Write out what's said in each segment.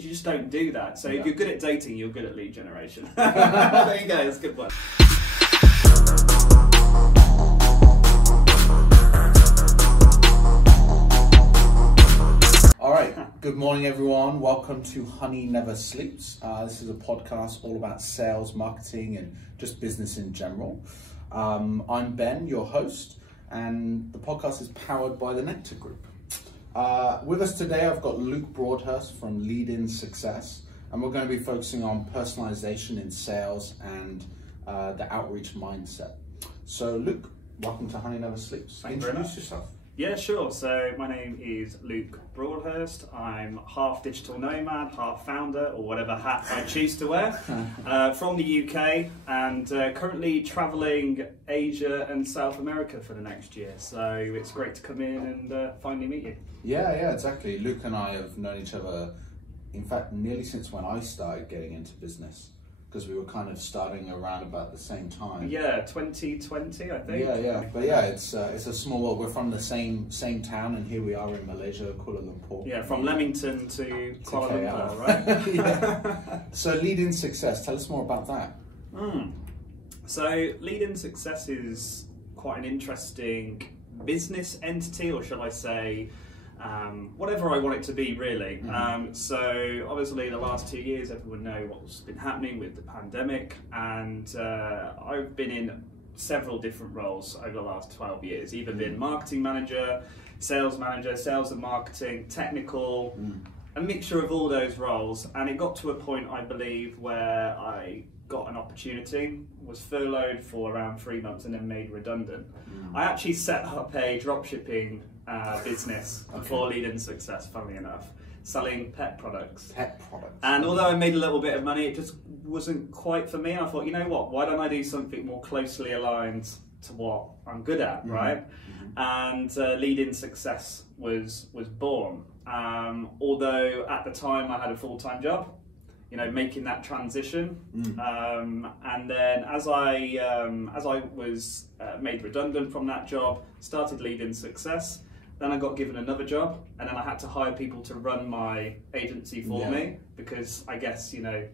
because you just don't do that. So if you're good at dating, you're good at lead generation. There you go, that's a good one. All right, good morning everyone. Welcome to Honey Never Sleeps. This is a podcast all about sales, marketing, and just business in general. I'm Ben, your host, and the podcast is powered by the Nectar Group. With us today, I've got Luke Broadhurst from LeadIn Success, and we're going to be focusing on personalization in sales and the outreach mindset. So Luke, welcome to Honey Never Sleeps. Introduce yourself. Yeah, sure. So my name is Luke Broadhurst. I'm half digital nomad, half founder, or whatever hat I choose to wear, from the UK, and currently traveling Asia and South America for the next year. So it's great to come in and finally meet you. Yeah, exactly. Luke and I have known each other, in fact, nearly since when I started getting into business, because we were kind of starting around about the same time. Yeah, 2020, I think. Yeah. But yeah, it's a small world. We're from the same town, and here we are in Malaysia, Kuala Lumpur. Yeah, from Leamington to Kuala Lumpur, right? Yeah. So LeadIn Success, tell us more about that. So LeadIn Success is quite an interesting business entity, or shall I say, whatever I want it to be, really. So obviously the last 2 years, everyone knows what's been happening with the pandemic, and I've been in several different roles over the last 12 years, either been marketing manager, sales and marketing, technical, a mixture of all those roles. And it got to a point, I believe, where I got an opportunity, was furloughed for around 3 months and then made redundant. I actually set up a dropshipping business before LeadIn Success, funnily enough, selling pet products. And although I made a little bit of money, it just wasn't quite for me. I thought, you know what, why don't I do something more closely aligned to what I'm good at, right? And LeadIn Success was born. Although at the time I had a full-time job, you know, making that transition. And then as I was made redundant from that job, started LeadIn Success. Then I got given another job, and then I had to hire people to run my agency for me, because I guess, you know,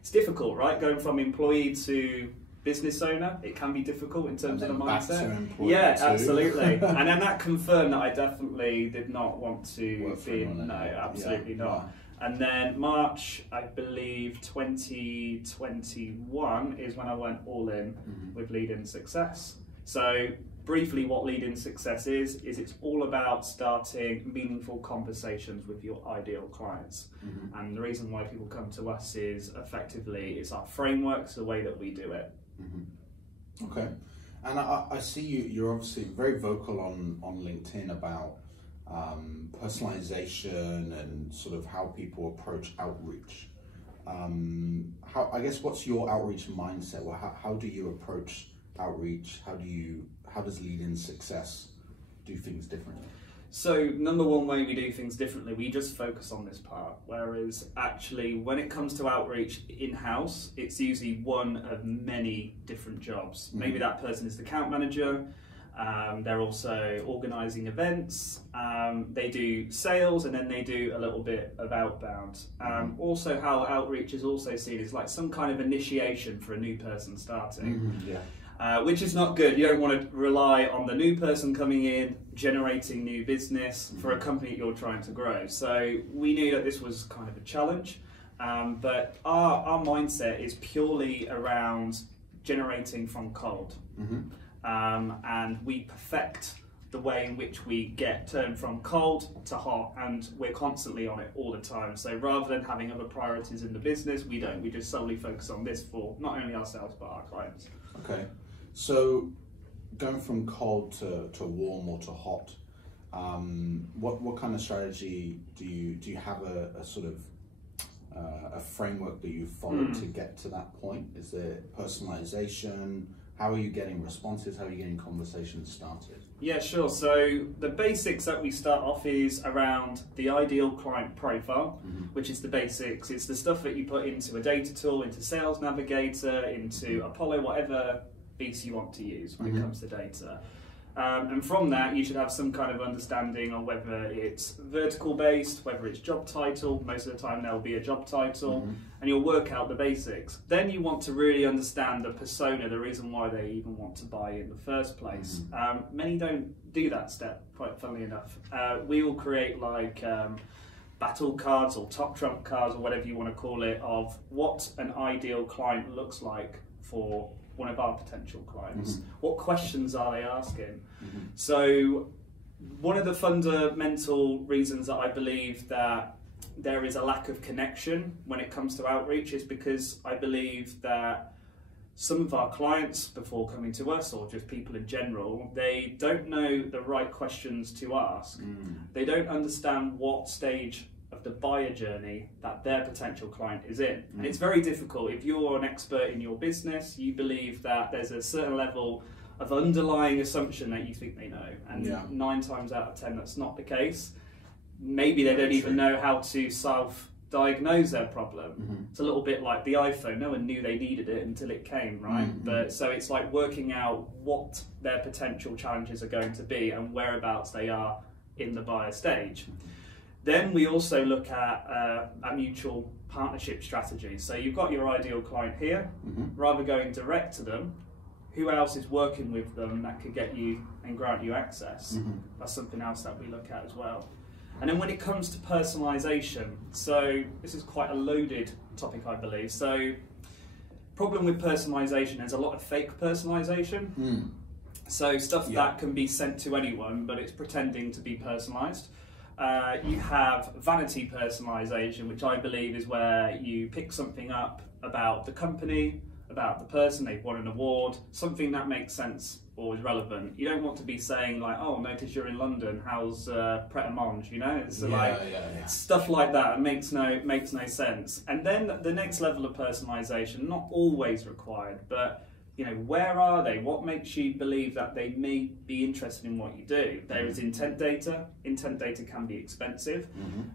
it's difficult, right? Going from employee to business owner, it can be difficult in terms of the mindset. Yeah, absolutely. And then that confirmed that I definitely did not want to be, no, absolutely not. And then March, I believe 2021 is when I went all in with LeadIn Success. So briefly, what LeadIn Success is it's all about starting meaningful conversations with your ideal clients. And the reason why people come to us is effectively it's our frameworks, the way that we do it. Okay. And I see you're obviously very vocal on LinkedIn about personalization and sort of how people approach outreach. I guess what's your outreach mindset? Well, how do you approach outreach? How does LeadIn Success do things differently? So number one way we do things differently, we just focus on this part, whereas actually when it comes to outreach in-house, it's usually one of many different jobs. Maybe that person is the account manager, they're also organising events, they do sales, and then they do a little bit of outbound. Also how outreach is also seen as like some kind of initiation for a new person starting. Which is not good. You don't want to rely on the new person coming in, generating new business for a company that you're trying to grow. So we knew that this was kind of a challenge, but our mindset is purely around generating from cold. And we perfect the way in which we turn from cold to hot, and we're constantly on it all the time. So rather than having other priorities in the business, we just solely focus on this for not only ourselves but our clients. Okay. So going from cold to warm or to hot, what kind of strategy do you have a sort of a framework that you follow to get to that point? Is it personalization? How are you getting responses? How are you getting conversations started? Yeah, sure. So the basics that we start off is around the ideal client profile, which is the basics. It's the stuff that you put into a data tool, into Sales Navigator, into Apollo, whatever piece you want to use when it comes to data. And from that, you should have some kind of understanding on whether it's vertical based, whether it's job title. Most of the time there'll be a job title, and you'll work out the basics. Then you want to really understand the persona, the reason why they even want to buy in the first place. Many don't do that step, quite funnily enough. We will create like battle cards or top trump cards or whatever you want to call it of what an ideal client looks like for one of our potential clients. What questions are they asking? So one of the fundamental reasons that I believe that there is a lack of connection when it comes to outreach is because I believe that some of our clients, before coming to us, or just people in general, they don't know the right questions to ask. They don't understand what stage of the buyer journey that their potential client is in. And it's very difficult. If you're an expert in your business, you believe that there's a certain level of underlying assumption that you think they know. And 9 times out of 10, that's not the case. Maybe they don't even know how to self-diagnose their problem. It's a little bit like the iPhone. No one knew they needed it until it came, right? But so it's like working out what their potential challenges are going to be and whereabouts they are in the buyer stage. Then we also look at a mutual partnership strategy. So you've got your ideal client here. Rather going direct to them, who else is working with them that could get you and grant you access? That's something else that we look at as well. And then when it comes to personalization, so this is quite a loaded topic, I believe. So problem with personalization, there's a lot of fake personalization. So stuff that can be sent to anyone, but it's pretending to be personalized. You have vanity personalization, which I believe is where you pick something up about the company, about the person, they've won an award, something that makes sense or is relevant. You don't want to be saying like, oh, notice you're in London, how's Pret-a-Manger, you know? It's stuff like that makes no sense. And then the next level of personalization, not always required, but you know, where are they? What makes you believe that they may be interested in what you do? There is intent data. Intent data can be expensive,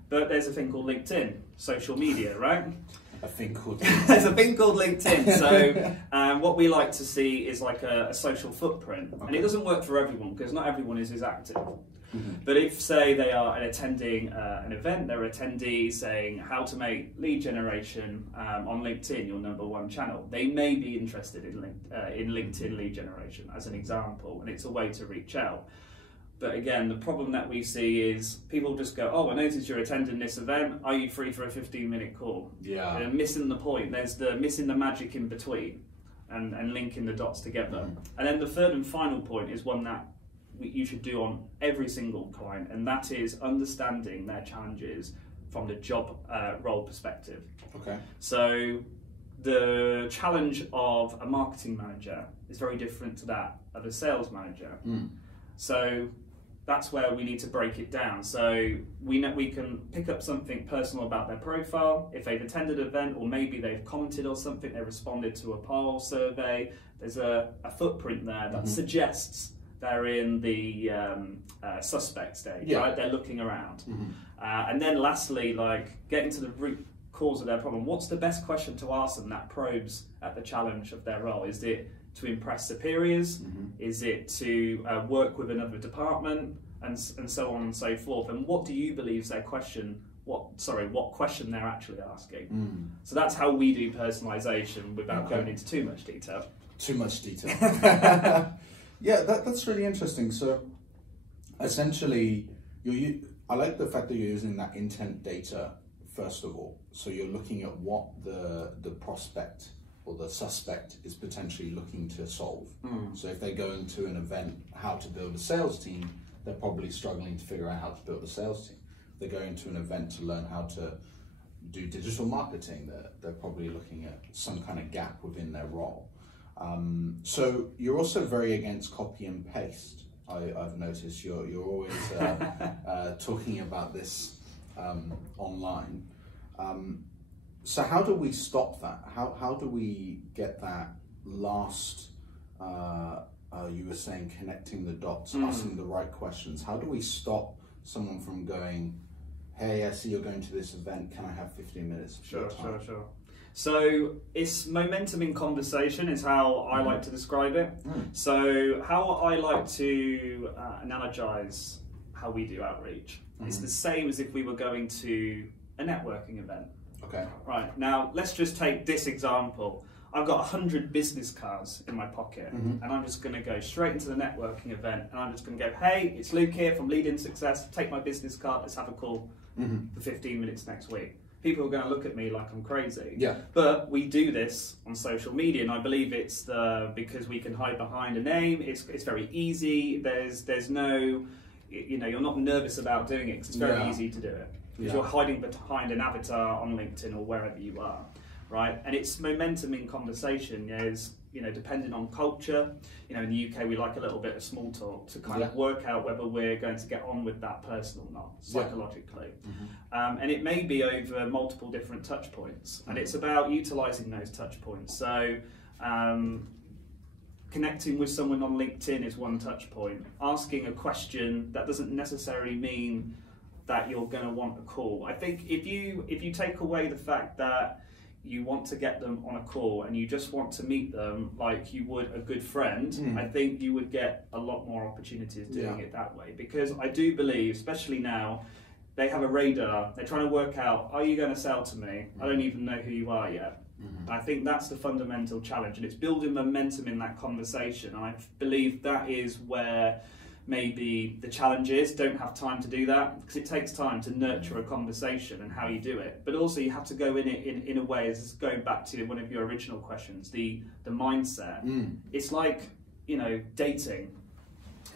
but there's a thing called LinkedIn, social media, right? A thing called There's a thing called LinkedIn. So what we like to see is like a social footprint. And it doesn't work for everyone because not everyone is as active. But if, say, they are attending an event, they're attendees saying how to make lead generation on LinkedIn your #1 channel, they may be interested in LinkedIn lead generation as an example, and it's a way to reach out. But again, the problem that we see is people just go, oh, I noticed you're attending this event, are you free for a 15-minute call? They're missing the point. There's missing the magic in between and linking the dots together. And then the third and final point is one that you should do on every single client, and that is understanding their challenges from the job role perspective. So the challenge of a marketing manager is very different to that of a sales manager. So that's where we need to break it down. So we can pick up something personal about their profile. If they've attended an event, or maybe they've commented on something, they responded to a poll survey, there's a footprint there that suggests they're in the suspect stage, right? They're looking around. And then lastly, like getting to the root cause of their problem. What's the best question to ask them that probes at the challenge of their role? Is it to impress superiors? Is it to work with another department? And so on and so forth. And what do you believe is their question? What question they're actually asking? So that's how we do personalization without going into too much detail. Too much detail. Yeah, that's really interesting. So essentially, I like the fact that you're using that intent data first of all. So you're looking at what the prospect or the suspect is potentially looking to solve. So if they go into an event, how to build a sales team, they're probably struggling to figure out how to build a sales team. If they go into an event to learn how to do digital marketing, they're probably looking at some kind of gap within their role. So you're also very against copy and paste. I've noticed you're always talking about this online. So how do we stop that? How do we get that last, you were saying connecting the dots, asking the right questions? How do we stop someone from going, hey, I see you're going to this event, can I have 15 minutes of your time? Sure. So it's momentum in conversation is how I like to describe it. So how I like to analogize how we do outreach. It's the same as if we were going to a networking event. Okay. Right, now let's just take this example. I've got 100 business cards in my pocket, and I'm just going to go straight into the networking event, and I'm just going to go, hey, it's Luke here from LeadIn Success, take my business card, let's have a call for 15 minutes next week. People are going to look at me like I'm crazy. Yeah. But we do this on social media, and I believe it's because we can hide behind a name. It's very easy. There's no, you're not nervous about doing it because it's very easy to do it. Because you're hiding behind an avatar on LinkedIn or wherever you are, right? And it's momentum in conversation. Depending on culture, in the UK we like a little bit of small talk to kind of work out whether we're going to get on with that person or not, psychologically. And it may be over multiple different touch points, and it's about utilising those touch points. So connecting with someone on LinkedIn is one touch point. Asking a question, that doesn't necessarily mean that you're going to want a call. I think if you take away the fact that you want to get them on a call and you just want to meet them like you would a good friend, I think you would get a lot more opportunities doing it that way. Because I do believe, especially now, they have a radar. They're trying to work out, are you going to sell to me? I don't even know who you are yet. I think that's the fundamental challenge, and it's building momentum in that conversation. I believe that is where maybe the challenge is. Don't have time to do that because it takes time to nurture a conversation and how you do it, but also you have to go in it in a way, as going back to one of your original questions, the mindset. It's like dating.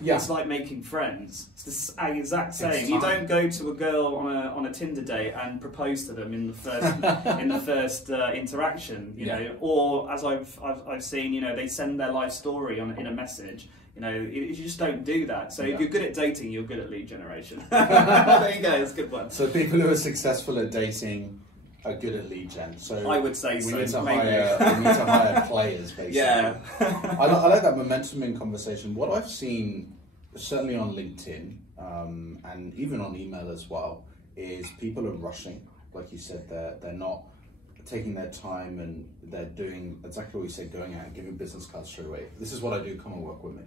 It's like making friends. It's the exact same. You don't go to a girl on a Tinder date and propose to them in the first interaction, or as I've seen, they send their life story in a message. You just don't do that. So if you're good at dating, you're good at lead generation. There you go, it's a good one. So people who are successful at dating are good at lead gen. So I would say we so. Need to hire players, basically. Yeah. I like that momentum in conversation. What I've seen, certainly on LinkedIn, and even on email as well, is people are rushing. Like you said, they're not taking their time, and they're doing exactly what you said, going out and giving business cards straight away. This is what I do, come and work with me.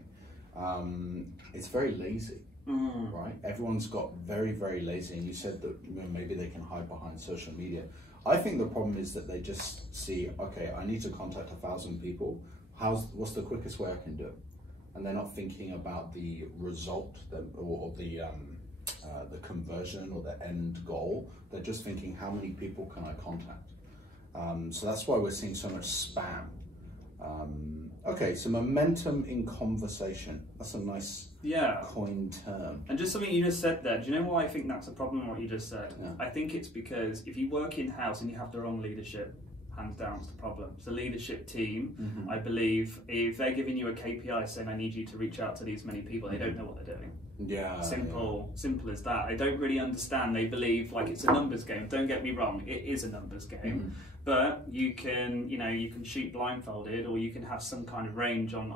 It's very lazy, right? Everyone's got very, very lazy, and you said that maybe they can hide behind social media. I think the problem is that they just see, okay, I need to contact 1,000 people. What's the quickest way I can do it? And they're not thinking about the result or the conversion or the end goal. They're just thinking, how many people can I contact? So that's why we're seeing so much spam. Okay, so momentum in conversation. That's a nice coined term. And just something you just said there, do you know why I think that's a problem, what you just said? I think it's because if you work in-house and you have the wrong leadership, hands down, it's the problem. It's the leadership team, I believe, if they're giving you a KPI saying, I need you to reach out to these many people, they don't know what they're doing. Simple as that. They don't really understand. They believe like it's a numbers game. Don't get me wrong, it is a numbers game. But you can shoot blindfolded, or you can have some kind of range on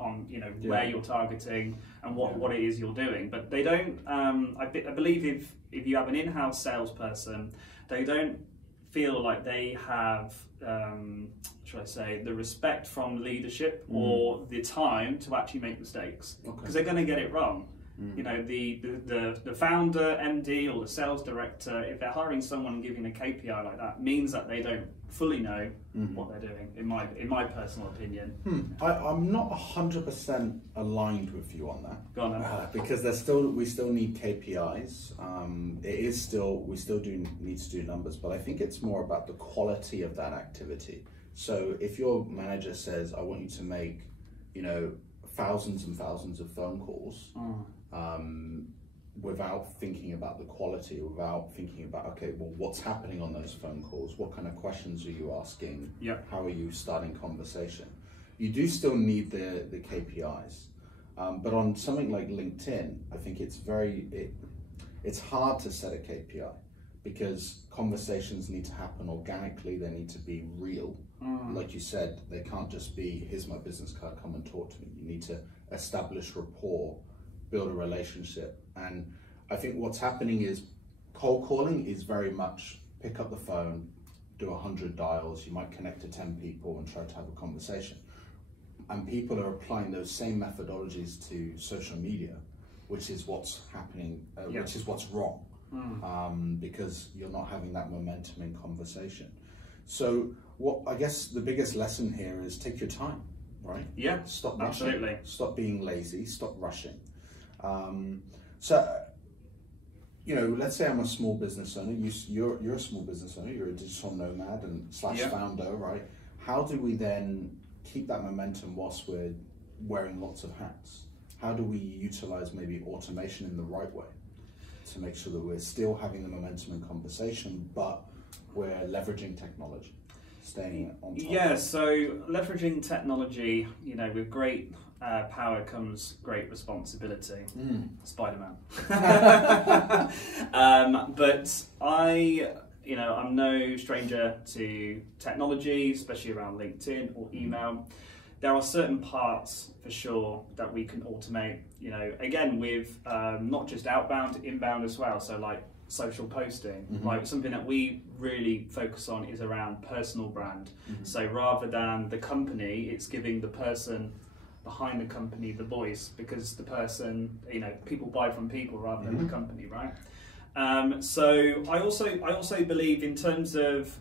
where you're targeting and what it is you're doing. But they don't. I believe if you have an in-house salesperson, they don't feel like they have, should I say, the respect from leadership or the time to actually make mistakes, because they're going to get it wrong. The founder, MD, or the sales director, if they're hiring someone and giving a KPI like that, means that they don't fully know what they're doing, in my personal opinion. I'm not 100% aligned with you on that. Go on then. Because we still need KPIs. We still do need to do numbers, but I think it's more about the quality of that activity. So if your manager says, I want you to make, thousands and thousands of phone calls, without thinking about the quality, without thinking about, okay, well, what's happening on those phone calls? What kind of questions are you asking? How are you starting conversation? You do still need the KPIs. But on something like LinkedIn, I think it's hard to set a KPI, because conversations need to happen organically. They need to be real. Like you said, they can't just be, here's my business card, come and talk to me. You need to establish rapport, build a relationship. And I think what's happening is cold calling is very much pick up the phone, do 100 dials, you might connect to 10 people and try to have a conversation. And people are applying those same methodologies to social media, which is what's happening, which is what's wrong, because you're not having that momentum in conversation. So what I guess the biggest lesson here is take your time, right? Yeah, stop rushing, absolutely. Stop being lazy, stop rushing. So, you know, let's say I'm a small business owner. You're a small business owner. You're a digital nomad and slash founder, right? How do we then keep that momentum whilst we're wearing lots of hats? How do we utilize maybe automation in the right way to make sure that we're still having the momentum in conversation, but we're leveraging technology, staying on top? Yeah, so leveraging technology, you know, with great power comes great responsibility. Spider-Man. But I'm no stranger to technology, especially around LinkedIn or email. There are certain parts for sure that we can automate, you know, again with not just outbound, inbound as well. So like social posting, like something that we really focus on is around personal brand. So rather than the company, it's giving the person behind the company the voice, because the person, you know, people buy from people rather than the company, right? So I also believe in terms of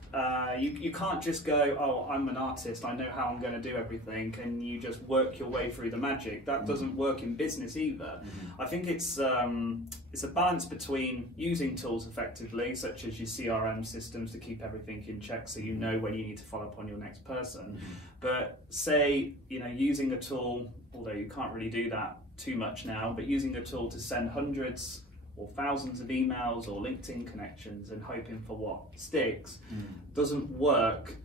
you can't just go, oh, I'm an artist, I know how I'm going to do everything, and you just work your way through the magic. That doesn't work in business either. I think it's a balance between using tools effectively, such as your CRM systems to keep everything in check, so you know when you need to follow up on your next person. But say, you know, using a tool, although you can't really do that too much now, but using a tool to send hundreds or thousands of emails or LinkedIn connections and hoping for what sticks doesn't work,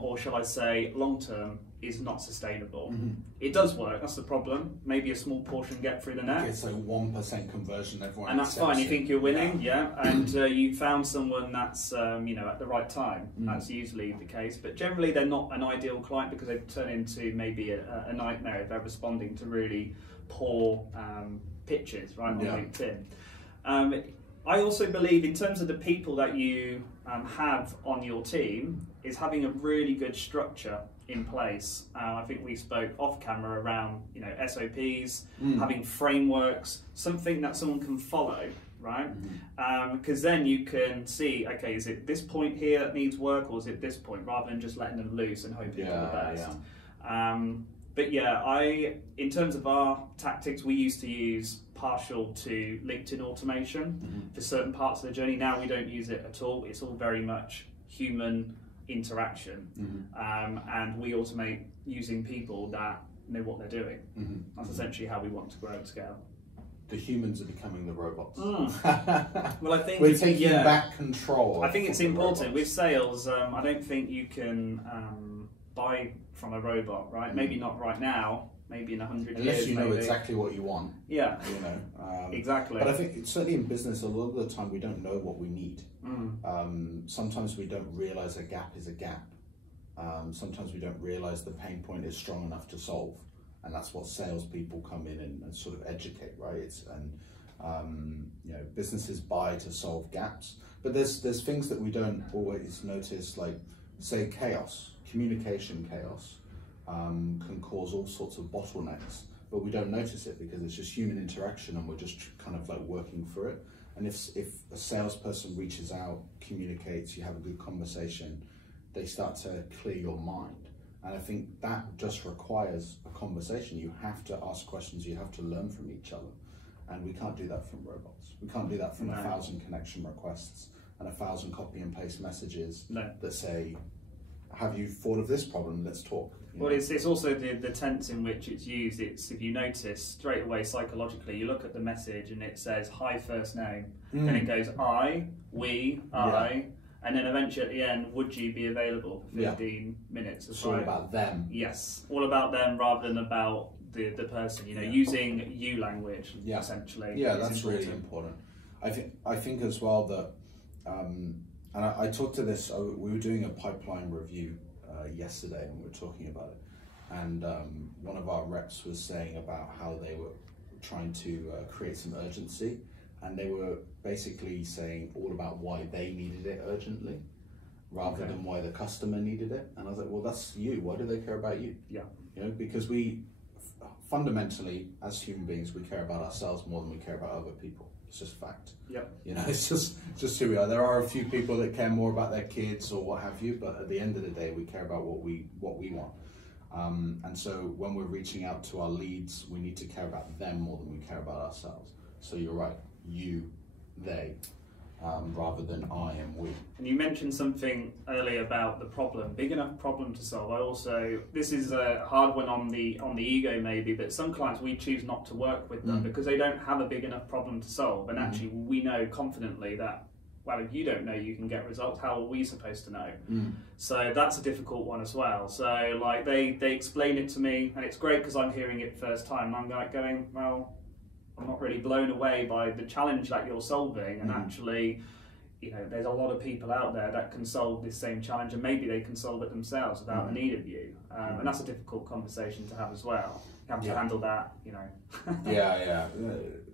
or shall I say long term is not sustainable. It does work, that's the problem. Maybe a small portion get through the net. It's like 1% conversion, everyone, and that's fine. You think you're winning, and you found someone that's you know, at the right time. That's usually the case, but generally they're not an ideal client because they turn into maybe a nightmare if they're responding to really poor pitches right on LinkedIn. I also believe in terms of the people that you have on your team is having a really good structure in place. I think we spoke off camera around, you know, SOPs, having frameworks, something that someone can follow, right? Because then you can see, okay, is it this point here that needs work, or is it this point, rather than just letting them loose and hoping for the best. But yeah, in terms of our tactics, we used to use partial to LinkedIn automation for certain parts of the journey. Now we don't use it at all. It's all very much human interaction, and we automate using people that know what they're doing. That's essentially how we want to grow and scale. The humans are becoming the robots. Well, I think we're taking back control. I think it's important with sales. I don't think you can buy from a robot, right? Maybe not right now. Maybe in 100 years. Unless you know exactly what you want. Yeah. You know. Exactly. But I think certainly in business, a lot of the time we don't know what we need. Sometimes we don't realize a gap is a gap. Sometimes we don't realize the pain point is strong enough to solve, and that's what salespeople come in and sort of educate, right? You know, businesses buy to solve gaps, but there's things that we don't always notice, like say chaos, communication chaos. Can cause all sorts of bottlenecks, but we don't notice it because it's just human interaction and we're just kind of like working for it. And if a salesperson reaches out, communicates, you have a good conversation, they start to clear your mind. And I think that just requires a conversation. You have to ask questions, you have to learn from each other. And we can't do that from robots. We can't do that from 1,000 connection requests and 1,000 copy and paste messages that say, have you thought of this problem? Let's talk. Well, it's also the tense in which it's used. It's, if you notice straight away psychologically, you look at the message and it says hi first name, then it goes I, we, I, and then eventually at the end, would you be available for 15 minutes? It's all about them. Yes, all about them rather than about the person. You know, using you language essentially. Yeah, that's really important. I think as well that, and I talked to this. We were doing a pipeline review yesterday, and we were talking about it. And one of our reps was saying about how they were trying to create some urgency and they were basically saying all about why they needed it urgently, rather than why the customer needed it. And I was like, well, that's you. Why do they care about you? Yeah. You know, because we fundamentally, as human beings, we care about ourselves more than we care about other people. It's just fact. Yeah. You know, it's just who we are. There are a few people that care more about their kids or what have you, but at the end of the day, we care about what we want. And so when we're reaching out to our leads, we need to care about them more than we care about ourselves. So you're right, you, they, rather than I and we. And you mentioned something earlier about the problem, big enough problem to solve. This is a hard one on the ego maybe, but some clients we choose not to work with them because they don't have a big enough problem to solve. And actually we know confidently that, well, if you don't know you can get results, how are we supposed to know? So that's a difficult one as well. So like they explain it to me, and it's great because I'm hearing it first time. I'm like going, well, I'm not really blown away by the challenge that you're solving, and actually, you know, there's a lot of people out there that can solve this same challenge, and maybe they can solve it themselves without the need of you. And that's a difficult conversation to have as well. You have to handle that, you know. yeah,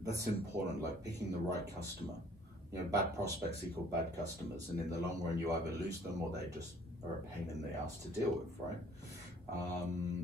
that's important. Like picking the right customer. You know, bad prospects equal bad customers, and in the long run, you either lose them or they just are a pain in the ass to deal with, right?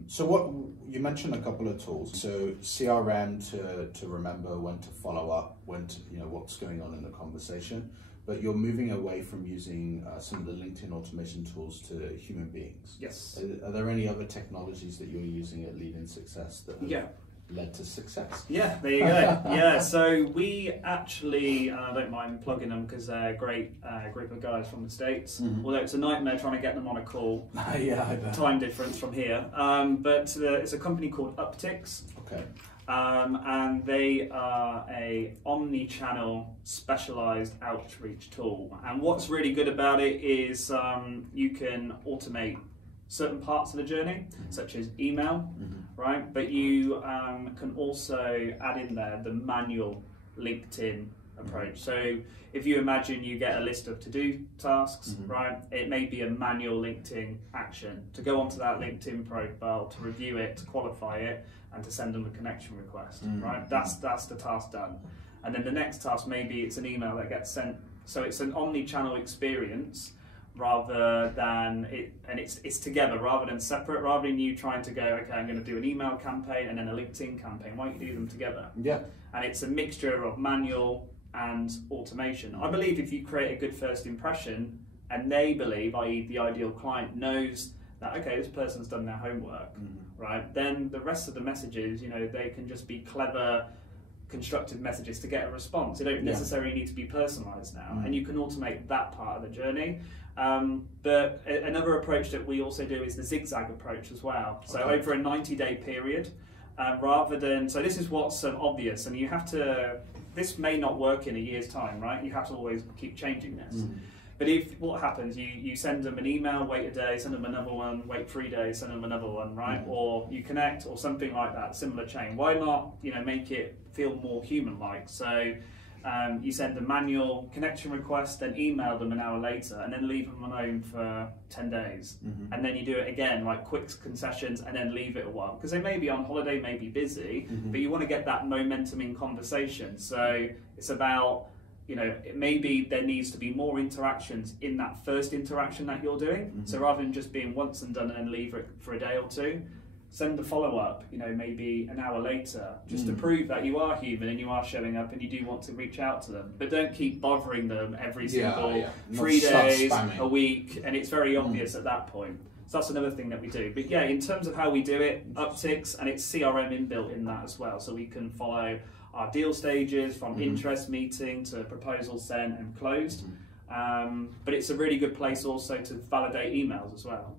So what you mentioned a couple of tools. So CRM to remember when to follow up, when to, you know, what's going on in the conversation. But you're moving away from using some of the LinkedIn automation tools to human beings. Yes. Are there any other technologies that you're using at LeadIn Success that have led to success? Yeah, there you go. Yeah, so we actually, and I don't mind plugging them because they're a great group of guys from the States, although it's a nightmare trying to get them on a call. Yeah, I bet. Time difference from here. But it's a company called Upticks. Okay. And they are a omni-channel specialized outreach tool. And what's really good about it is you can automate certain parts of the journey, such as email, right? But you can also add in there the manual LinkedIn approach. So if you imagine you get a list of to-do tasks, right? It may be a manual LinkedIn action to go onto that LinkedIn profile, to review it, to qualify it, and to send them a connection request, right? That's the task done. And then the next task, maybe it's an email that gets sent. So it's an omni-channel experience rather than it's together rather than separate, rather than you trying to go, okay, I'm going to do an email campaign and then a LinkedIn campaign. Why don't you do them together? Yeah. And it's a mixture of manual and automation. I believe if you create a good first impression and they believe, i.e. the ideal client knows that, okay, this person's done their homework, right? Then the rest of the messages, you know, they can just be clever, constructive messages to get a response. They don't necessarily need to be personalized now, and you can automate that part of the journey. But another approach that we also do is the zigzag approach as well. So over a 90-day period, rather than, so this is what's obvious, and you have to, this may not work in a year's time, right? You have to always keep changing this. But if what happens, you send them an email, wait a day, send them another one, wait 3 days, send them another one, right? Or you connect or something like that, similar chain. Why not, you know, make it feel more human-like? So you send a manual connection request, then email them an hour later, and then leave them alone for 10 days. And then you do it again, like quick concessions, and then leave it a while. Because they may be on holiday, may be busy, but you want to get that momentum in conversation. So it's about, you know, maybe there needs to be more interactions in that first interaction that you're doing. So rather than just being once and done and then leave it for a day or two, send the follow-up, you know, maybe an hour later, just to prove that you are human and you are showing up and you do want to reach out to them. But don't keep bothering them every single 3 days, a week, and it's very obvious at that point. So that's another thing that we do. But yeah, in terms of how we do it, Upticks, and it's CRM inbuilt in that as well, so we can follow our deal stages from interest meeting to proposal sent and closed. But it's a really good place also to validate emails as well.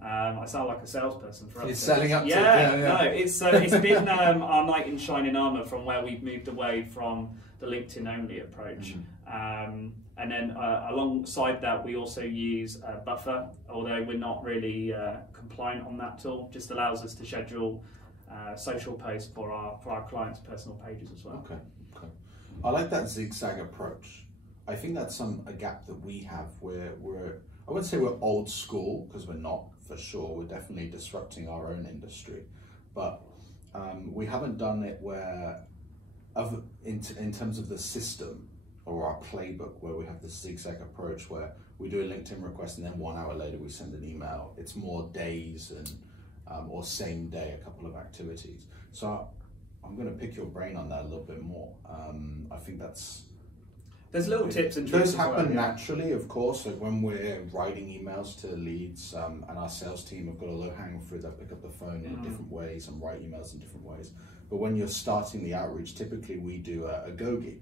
I sound like a salesperson for us. You're selling up to no, it's been our knight in shining armour from where we've moved away from the LinkedIn only approach. And then alongside that, we also use Buffer, although we're not really compliant on that tool. Just allows us to schedule social posts for our clients' personal pages as well. Okay. I like that zigzag approach. I think that's a gap that we have where I wouldn't say we're old school, because we're not, for sure. We're definitely disrupting our own industry. But we haven't done it where in terms of the system or our playbook, where we have the zigzag approach, where we do a LinkedIn request and then 1 hour later we send an email. It's more days and or same day, a couple of activities. So I'm going to pick your brain on that a little bit more. I think there's little tips and tricks. Those happen naturally, of course. Like when we're writing emails to leads, and our sales team have got a low-hanging fruit that pick up the phone in different ways and write emails in different ways. But when you're starting the outreach, typically we do a gogi,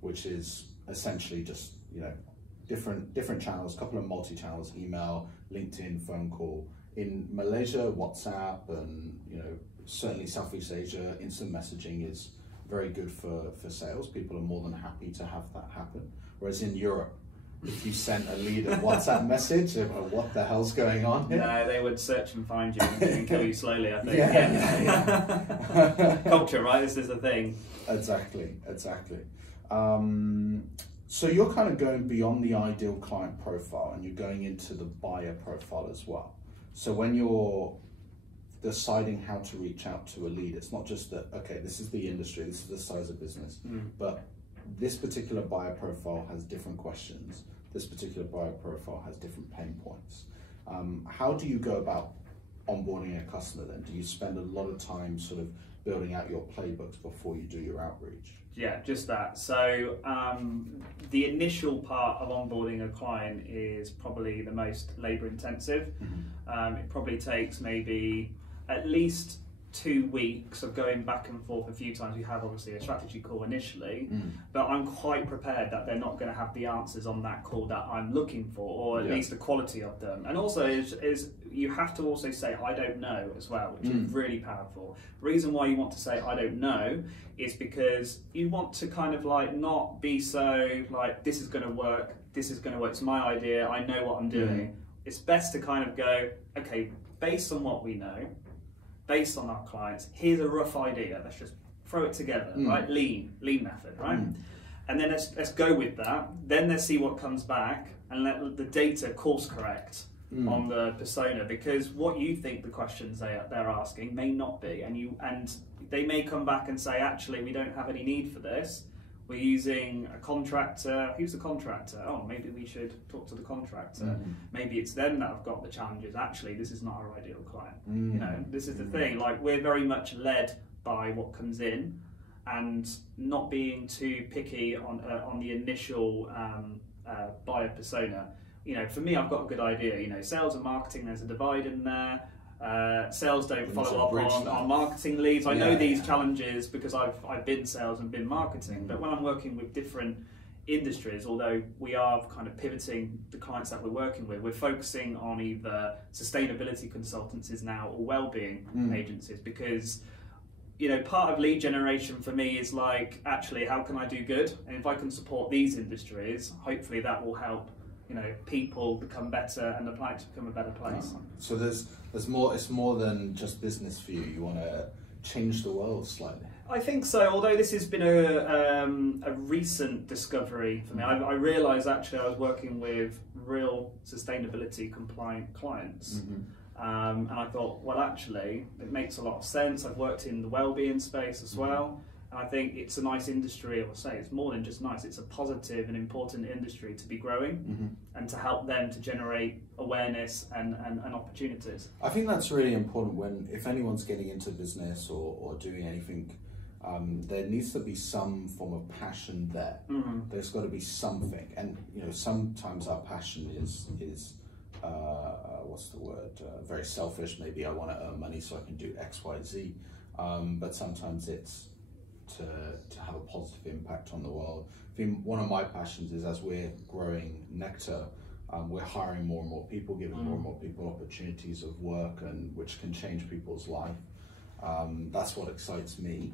which is essentially just different channels, a couple of multi-channels: email, LinkedIn, phone call. In Malaysia, WhatsApp, and certainly Southeast Asia, instant messaging is very good for sales. People are more than happy to have that happen. Whereas in Europe, if you sent a lead a WhatsApp message, what the hell's going on here? No, they would search and find you and kill you slowly, I think. Yeah. Culture, right? This is the thing. Exactly. So you're kind of going beyond the ideal client profile and you're going into the buyer profile as well. So when you're deciding how to reach out to a lead, it's not just that, okay, this is the industry, this is the size of business, but this particular buyer profile has different questions. This particular buyer profile has different pain points. How do you go about onboarding a customer then? Do you spend a lot of time sort of building out your playbooks before you do your outreach? Yeah, just that. So the initial part of onboarding a client is probably the most labor intensive. It probably takes maybe at least 2 weeks of going back and forth a few times. We have obviously a strategy call initially, but I'm quite prepared that they're not going to have the answers on that call that I'm looking for, or at least the quality of them. And also is you have to also say I don't know as well, which is really powerful. The reason why you want to say I don't know is because you want to kind of like not be so like this is going to work, it's my idea, I know what I'm doing. It's best to kind of go, okay, based on what we know, based on our clients, here's a rough idea, let's just throw it together, right? Lean method, right? And then let's go with that, then let's see what comes back and let the data course correct on the persona, because what you think the questions they're asking may not be, and they may come back and say, actually, we don't have any need for this. We're using a contractor. Who's the contractor? Oh, maybe we should talk to the contractor. Maybe it's them that have got the challenges. Actually, this is not our ideal client. This is the thing. Like, we're very much led by what comes in, and not being too picky on the initial buyer persona. For me, I've got a good idea. Sales and marketing, there's a divide in there. Sales don't follow up on our marketing leads. I know these challenges because I've been sales and been marketing, but when I'm working with different industries, although we are kind of pivoting the clients that we're working with, we're focusing on either sustainability consultancies now or well-being agencies, because part of lead generation for me is like, actually, how can I do good? And if I can support these industries, hopefully that will help people become better and the planet become a better place. So there's more. It's more than just business for you. You want to change the world slightly. I think so. Although this has been a recent discovery for me. I realised actually I was working with real sustainability compliant clients, and I thought, well, actually, it makes a lot of sense. I've worked in the well-being space as well. And I think it's a nice industry, or say it's more than just nice, it's a positive and important industry to be growing and to help them to generate awareness and opportunities. I think that's really important if anyone's getting into business or doing anything, there needs to be some form of passion there. There's got to be something. And sometimes our passion is what's the word? Very selfish. Maybe I want to earn money so I can do X, Y, Z. But sometimes it's to have a positive impact on the world. I think one of my passions is, as we're growing Nectar, we're hiring more and more people, giving more and more people opportunities of work, and which can change people's life. That's what excites me.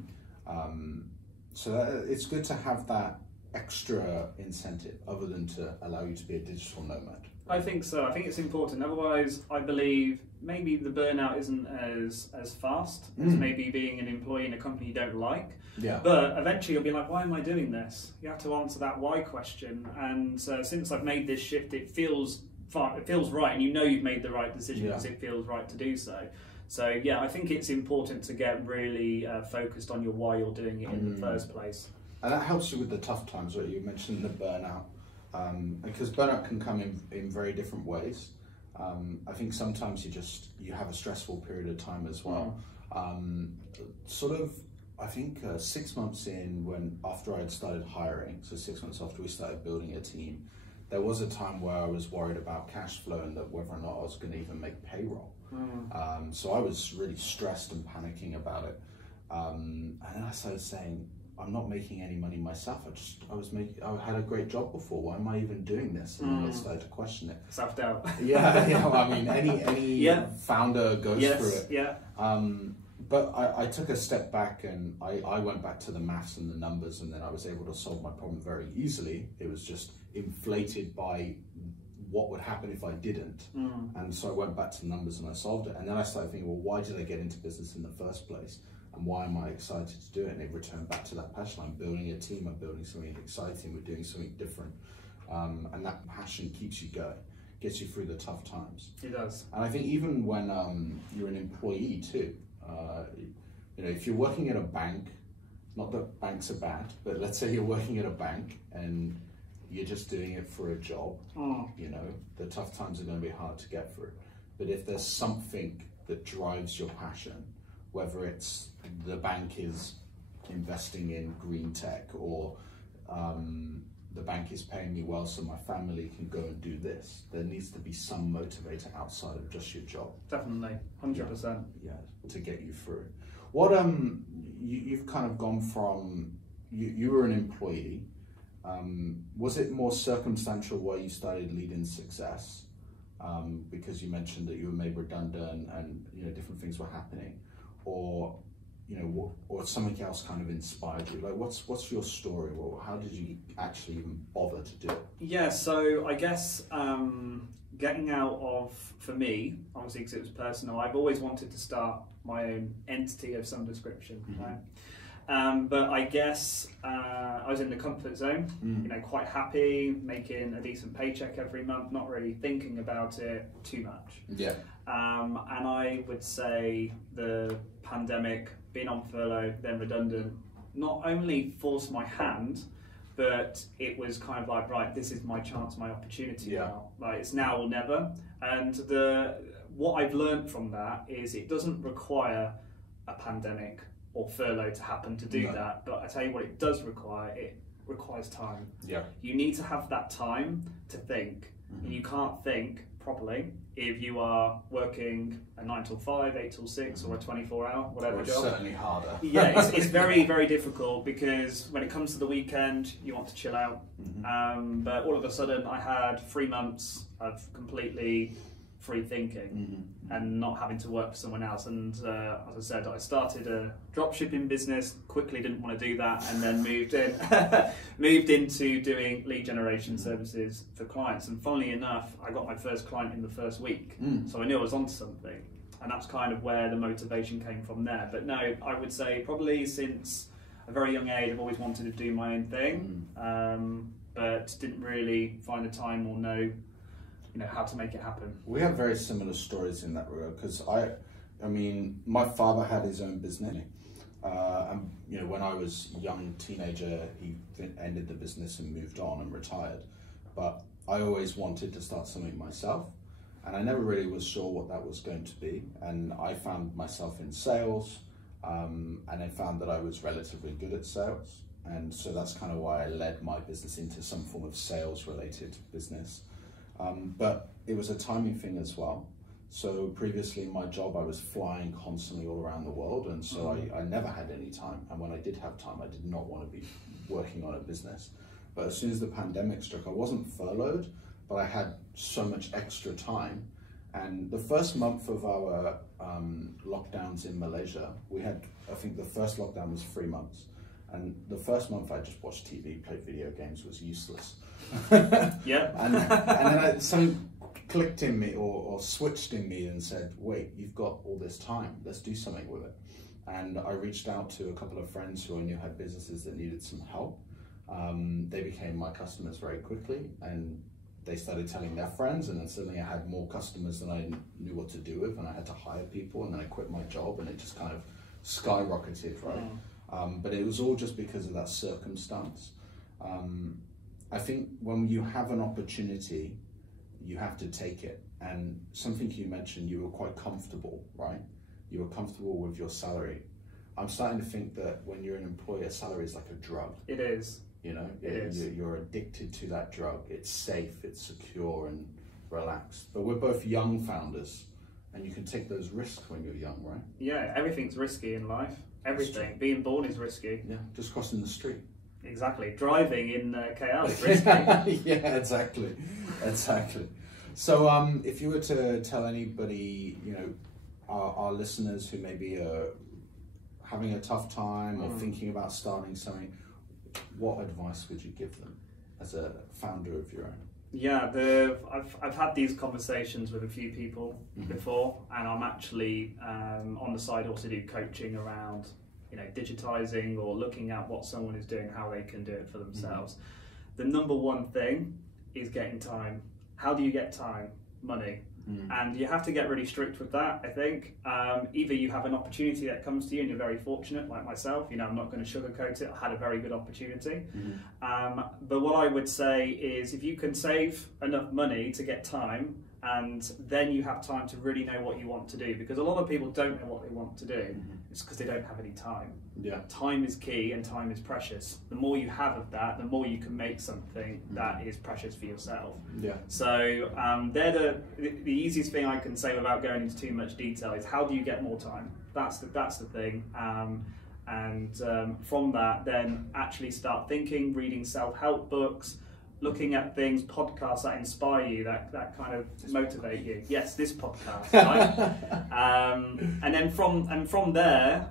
So it's good to have that extra incentive, other than to allow you to be a digital nomad. I think so. I think it's important. Otherwise, I believe maybe the burnout isn't as fast as maybe being an employee in a company you don't like. Yeah. But eventually you'll be like, why am I doing this? You have to answer that why question. And since I've made this shift, it feels right, and you've made the right decision because it feels right to do so. So yeah, I think it's important to get really focused on your why you're doing it in the first place. And that helps you with the tough times, right? You mentioned the burnout, because burnout can come in very different ways. I think sometimes you have a stressful period of time as well. I think 6 months in, after I had started hiring, so 6 months after we started building a team, there was a time where I was worried about cash flow and that whether or not I was going to even make payroll. So I was really stressed and panicking about it. And then I started saying, I'm not making any money myself. I had a great job before. Why am I even doing this? And then I started to question it. Self-doubt. Yeah. I mean, any founder goes through it. Yeah. But I took a step back and I went back to the maths and the numbers, and then I was able to solve my problem very easily. It was just inflated by what would happen if I didn't. And so I went back to the numbers and I solved it. And then I started thinking, well, why did I get into business in the first place? And why am I excited to do it? And it returned back to that passion. I'm building a team, I'm building something exciting, we're doing something different. And that passion keeps you going, gets you through the tough times. It does. And I think even when you're an employee too, if you're working at a bank, not that banks are bad, but let's say you're working at a bank and you're just doing it for a job, the tough times are going to be hard to get through. But if there's something that drives your passion, whether it's the bank is investing in green tech, or the bank is paying me well so my family can go and do this, there needs to be some motivator outside of just your job. Definitely, 100%. Yeah, to get you through. What you've kind of gone from, you were an employee. Was it more circumstantial why you started LeadIn Success? Because you mentioned that you were made redundant and different things were happening, or or something else kind of inspired you? Like, what's your story? Well, how did you actually even bother to do it? Yeah, so I guess getting out of, for me, obviously because it was personal, I've always wanted to start my own entity of some description, right? But I guess I was in the comfort zone, quite happy, making a decent paycheck every month, not really thinking about it too much. Yeah. And I would say the pandemic, being on furlough, then redundant, not only forced my hand, but it was kind of like, right, this is my chance, my opportunity now. Like, it's now or never. And what I've learned from that is it doesn't require a pandemic or furlough to happen to do that. But I tell you what it does require, it requires time. Yeah. You need to have that time to think. And you can't think properly if you are working a 9 till 5, 8 till 6, or a 24-hour, whatever job. Certainly harder. Yeah, it's very, very difficult, because when it comes to the weekend, you want to chill out. But all of a sudden, I had 3 months of completely free thinking and not having to work for someone else. And as I said, I started a dropshipping business, quickly didn't want to do that, and then moved into doing lead generation services for clients. And funnily enough, I got my first client in the first week, so I knew I was onto something. And that's kind of where the motivation came from there. But no, I would say probably since a very young age, I've always wanted to do my own thing, but didn't really find the time or know how to make it happen. We have very similar stories in that regard, because I mean, my father had his own business, and when I was a young teenager, he ended the business and moved on and retired. But I always wanted to start something myself, and I never really was sure what that was going to be. And I found myself in sales, and I found that I was relatively good at sales, and so that's kind of why I led my business into some form of sales-related business. But it was a timing thing as well. So previously in my job, I was flying constantly all around the world, and so I never had any time. And when I did have time, I did not want to be working on a business. But as soon as the pandemic struck, I wasn't furloughed, but I had so much extra time. And the first month of our lockdowns in Malaysia, we had, I think the first lockdown was 3 months. And the first month I just watched TV, played video games, was useless. Yeah. And then something clicked in me, or switched in me, and said, wait, you've got all this time, let's do something with it. And I reached out to a couple of friends who I knew had businesses that needed some help. They became my customers very quickly, and they started telling their friends, and then suddenly I had more customers than I knew what to do with, and I had to hire people, and then I quit my job, and it just kind of skyrocketed, right? But it was all just because of that circumstance. I think when you have an opportunity, you have to take it. And something you mentioned, you were quite comfortable, right? You were comfortable with your salary. I'm starting to think that when you're an employer, salary is like a drug. It is. You know, you're addicted to that drug. It's safe, it's secure and relaxed. But we're both young founders, and you can take those risks when you're young, right? Yeah, everything's risky in life. Everything. Being born is risky. Yeah, just crossing the street. Exactly. Driving in KL is risky. Yeah, exactly. So if you were to tell anybody, you know, our listeners who maybe are having a tough time or thinking about starting something, what advice would you give them as a founder of your own? Yeah, I've had these conversations with a few people before, and I'm actually on the side also do coaching around, you know, digitizing or looking at what someone is doing, how they can do it for themselves. The number one thing is getting time. How do you get time? Money. And you have to get really strict with that, I think. Either you have an opportunity that comes to you and you're very fortunate, like myself, you know, I'm not going to sugarcoat it, I had a very good opportunity. But what I would say is if you can save enough money to get time, and then you have time to really know what you want to do, because a lot of people don't know what they want to do. It's because they don't have any time. Yeah. Time is key and time is precious. The more you have of that, the more you can make something that is precious for yourself. Yeah. So they're the easiest thing I can say without going into too much detail is how do you get more time? That's the thing. From that, then actually start thinking, reading self-help books, looking at things, podcasts that inspire you, that kind of motivate you. Yes, this podcast, right? And then from there,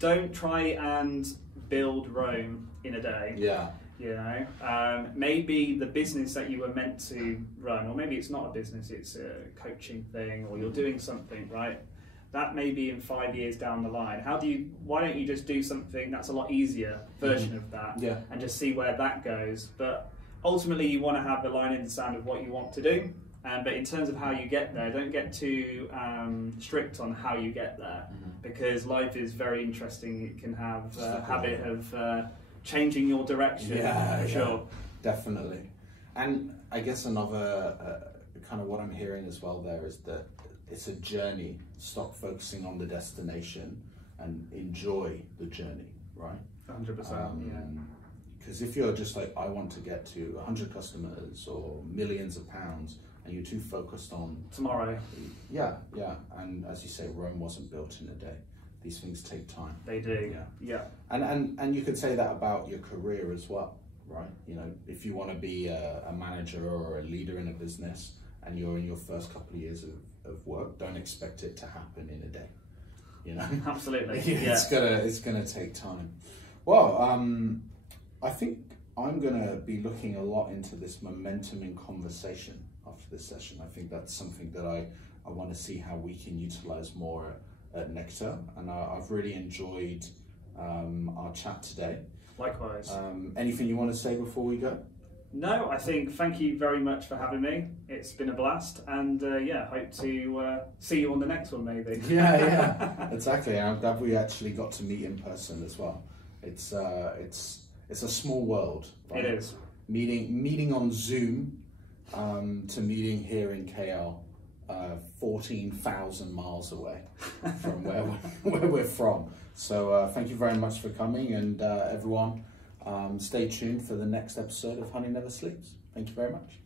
don't try and build Rome in a day. Yeah. You know, maybe the business that you were meant to run, or maybe it's not a business, it's a coaching thing, or you're doing something, right? That may be in 5 years down the line. Why don't you just do something that's a lot easier version of that, and just see where that goes? But ultimately you want to have the line in the sand of what you want to do. But in terms of how you get there, don't get too strict on how you get there, because life is very interesting. It can have a habit of changing your direction, for sure. Definitely. And I guess another kind of what I'm hearing as well there is that it's a journey. Stop focusing on the destination and enjoy the journey, right? 100%, yeah. Because if you're just like, I want to get to 100 customers or millions of pounds, and you're too focused on tomorrow. Yeah. And as you say, Rome wasn't built in a day. These things take time. They do. Yeah. And you could say that about your career as well, right? You know, if you want to be a manager or a leader in a business, and you're in your first couple of years of work, don't expect it to happen in a day. You know, absolutely. It's gonna take time. Well, I think I'm gonna be looking a lot into this momentum in conversation after this session. I think that's something that I want to see how we can utilize more at Nectar, and I've really enjoyed our chat today. Likewise. Anything you want to say before we go? No, I think thank you very much for having me. It's been a blast, and hope to see you on the next one, maybe. Yeah, exactly. I'm glad we actually got to meet in person as well. It's a small world. Right? It is. Meeting on Zoom to meeting here in KL, 14,000 miles away from where we're from. So thank you very much for coming, and everyone. Stay tuned for the next episode of Honey Never Sleeps. Thank you very much.